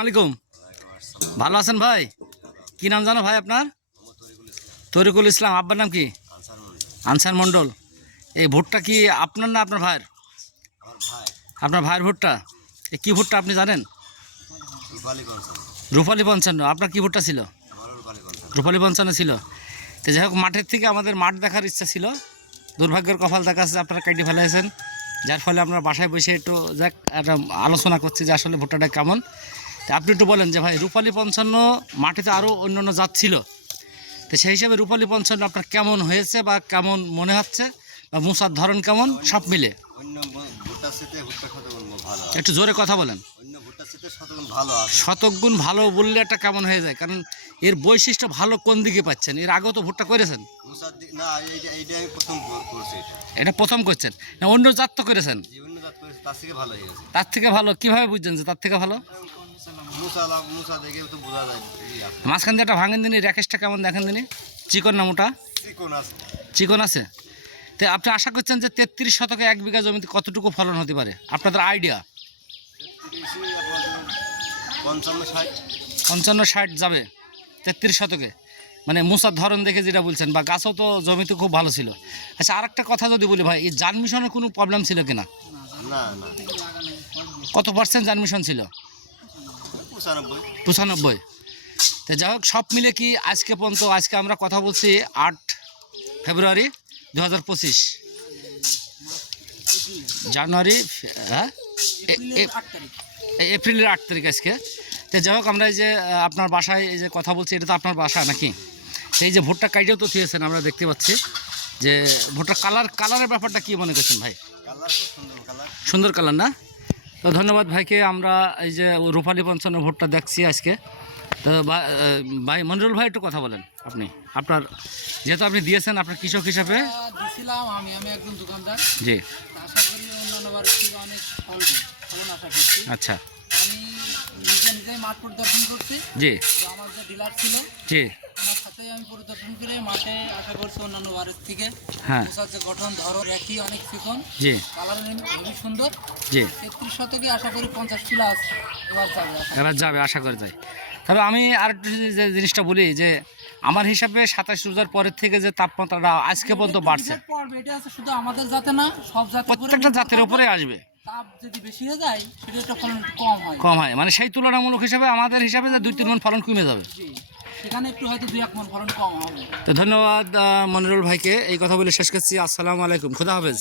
আলাইকুম। ভালো আছেন ভাই? কি নাম জানো ভাই আপনার? তরিকুল ইসলাম, আব্বার নাম কি? আনসার মণ্ডল। এই ভুট্টা কি আপনার না আপনার ভাইয়ের? আপনার ভাইয়ের ভুট্টা? এই কী ভুট্টা আপনি জানেন? রূপালী পঞ্চান্ন। আপনার কি ভুট্টা ছিল? রূপালী পঞ্চান্ন ছিল। তো যাই হোক, মাঠের থেকে আমাদের মাঠ দেখার ইচ্ছা ছিল। দুর্ভাগ্যের কপাল দেখা যাচ্ছে, আপনারা কেটে ফেলেছেন। যার ফলে আমরা বাসায় বসে একটু যাক, একটা আলোচনা করছি যে আসলে ভুট্টাটা কেমন। আপনি একটু বলেন যে ভাই রূপালী পঞ্চান্ন মাটিতে আরও অন্য অন্য জাত ছিল। তো সেই হিসাবে রূপালী পঞ্চান্ন আপনার কেমন হয়েছে বা কেমন মনে হচ্ছে? বা মূসার ধরন কেমন? সব মিলে। একটু জোরে কথা বলেন। শতগুণ ভালো বললে একটা কেমন হয়ে যায়? কারণ এর বৈশিষ্ট্য ভালো কোন দিকে পাচ্ছেন? এর আগেও তো ভুট্টা করেছেন? এটা। প্রথম করছেন। অন্য জাত তো করেছেন? তার থেকে ভালো। কীভাবে বুঝছেন যে তার থেকে ভালো? মাঝখান দিয়ে একটা ভাঙেন দিনই র্যাকেশটা কেমন দেখেন দিনই চিকন না মোটা? চিকন আছে। তো আপনি আশা করছেন যে তেত্রিশ শতকে এক বিঘা জমিতে কতটুকু ফলন হতে পারে? আপনাদের আইডিয়া? পঞ্চান্ন ষাট। যাবে তেত্রিশ শতকে। মানে মুসার ধরন দেখে যেটা বলছেন বা গাছও তো জমিতে খুব ভালো ছিল। আচ্ছা আর একটা কথা যদি বলি ভাই এই জান মিশনের কোনো প্রবলেম ছিল কিনা? কত পার্সেন্ট জান মিশন ছিল? পঁচানব্বই। তো যাই হোক সব মিলে কি আজকে পর্যন্ত আজকে আমরা কথা বলছি আট ফেব্রুয়ারি দু হাজার পঁচিশ। জানুয়ারি হ্যাঁ? এপ্রিলের আট তারিখ। আজকে। তো যাই হোক আমরা এই যে আপনার বাসায় এই যে কথা বলছি এটা তো আপনার বাসা নাকি? এই যে ভোটটা কাইটেও তো থিয়েছেন আমরা দেখতে পাচ্ছি যে ভোটটা কালার কালারের ব্যাপারটা কি মনে করছেন ভাই? সুন্দর কালার না? তো ধন্যবাদ ভাইকে আমরা এই যে রূপালী পঞ্চান্ন ভোটটা দেখছি আজকে। তো ভাই মনিরুল ভাই একটু কথা বলেন আপনি। আপনার যেহেতু আপনি দিয়েছেন আপনার কৃষক হিসাবে। দিছিলাম আমি আমি একজন দোকানদার। জি। আশা করি অন্যান্য বারের থেকে অনেক ফলবে ফলন আশা করছি? আচ্ছা। আমি নিজে নিজেই মাঠ পরিদর্শন করছি। জি। আমার যে ডিলার ছিল জি। আমি পরিদর্শন করে মাঠে আশা করছি অন্যান্য থেকে হ্যাঁ। যে গঠন ধরো একই অনেক চিকন। জি। কালার খুবই সুন্দর। জি। তেত্রিশ শতকে আশা করি পঞ্চাশ এবার যাবে এবার যাবে আশা করে যাই। তবে আমি আর একটু যে জিনিসটা বলি যে আমার হিসাবে সাতাশ রোজার পরের থেকে যে তাপমাত্রাটা আজকে পর্যন্ত বাড়ছে। এটা আছে শুধু আমাদের জাতে না সব উপরে প্রত্যেকটা জাতের উপরে আসবে। তাপ যদি বেশি হয়ে যায় সেটা একটা ফলন কম হয়। কম হয়। মানে সেই তুলনামূলক হিসাবে আমাদের হিসাবে যে দুই তিন মন ফলন কমে যাবে। ধন্যবাদ মনিরুল ভাইকে। এই কথা বলে শেষ করছি। আসসালামু আলাইকুম। খুদা হাফেজ।